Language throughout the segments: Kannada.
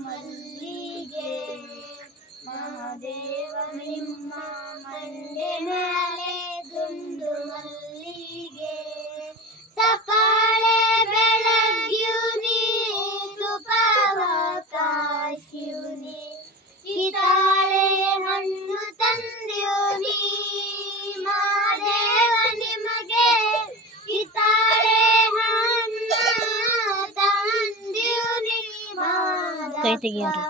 ಮಲ್ಲಿಗೆ ಮಹಾದೇವ ನಿಮ್ಮ ಮಂಡೆ ಮೇಲೆ ದುಂಡು ಮಲ್ಲಿಗೆ ಸಪಾಳೆ ಬೆಳಗ್ಯುನಿ ತುಪವ ಕಾಶಿಯುನಿ ಕಿತಾಳೆ ಹಣ್ಣು ತಂದ್ಯುನಿ ಮಹಾದೇವ ನಿಮಗೆ ಕಿತಾಳೆ ಹಣ್ಣು ತಂದ್ಯುನಿ ಕೈ ತೆಗಿಯೋರು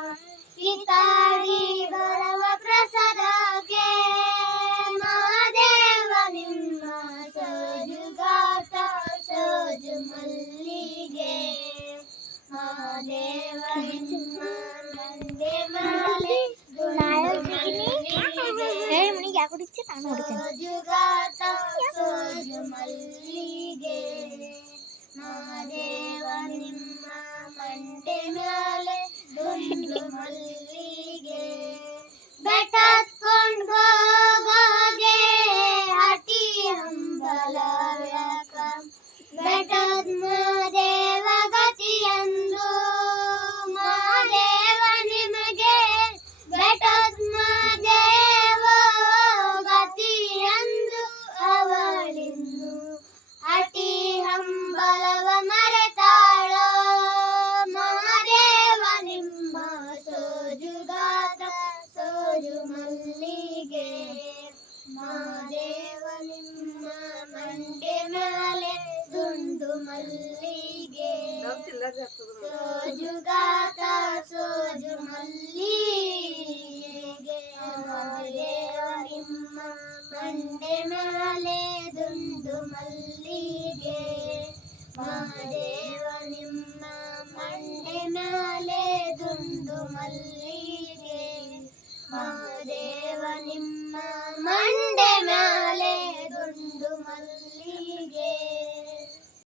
ಕಿತಾಳಿ ಬರವ ಪ್ರಸಾದಕ್ಕೆ ಮಹಾದೇವ ನಿಮ್ಮ ಸೋಜುಗಾತ ಸೋಜು ಮಲ್ಲಿಗೆ ಮಹಾದೇವ ನಿಮ್ಮ ಮಂಡೆ ಮೇಲೆ ಸೋಜುಗಾತ ಸೋಜು ಮಲ್ಲಿಗೆ ಮಹಾದೇವ ನಿಮ್ಮ ಮಂಡೆ ಮೇಲೆ ದುಂಡು ಮಲ್ಲಿಗೆ ಬೆಟ್ಟತ್ಕೊಂಡ್ ಹೋಗೋಗೆ ಹಟಿ ಹಂಬಲವ್ಯಾಕ ಬೆಟ್ಟದ ಮಹಾದೇವ ಗತಿಯಂದು ಮಹಾದೇವ ನಿಮಗೆ ಬೆಟ್ಟದ ಮಹಾದೇವ ಗತಿಯಂದು ಅವಳಿಂದು ಹಟಿ ಹಂಬಲವ ಮರೆತಾಳೋ ಮಹಾದೇವ ನಿಮ್ಮ ಸೋಜುಗಾತ ಸೋಜು ಮಲ್ಲಿಗೆ ಮಹಾದೇವ ನಿಮ್ಮ ಮಂಡೆ ಮೇಲೆ ದುಂಡು ಮಲ್ಲಿಗೆ ಸೋಜುಗಾತ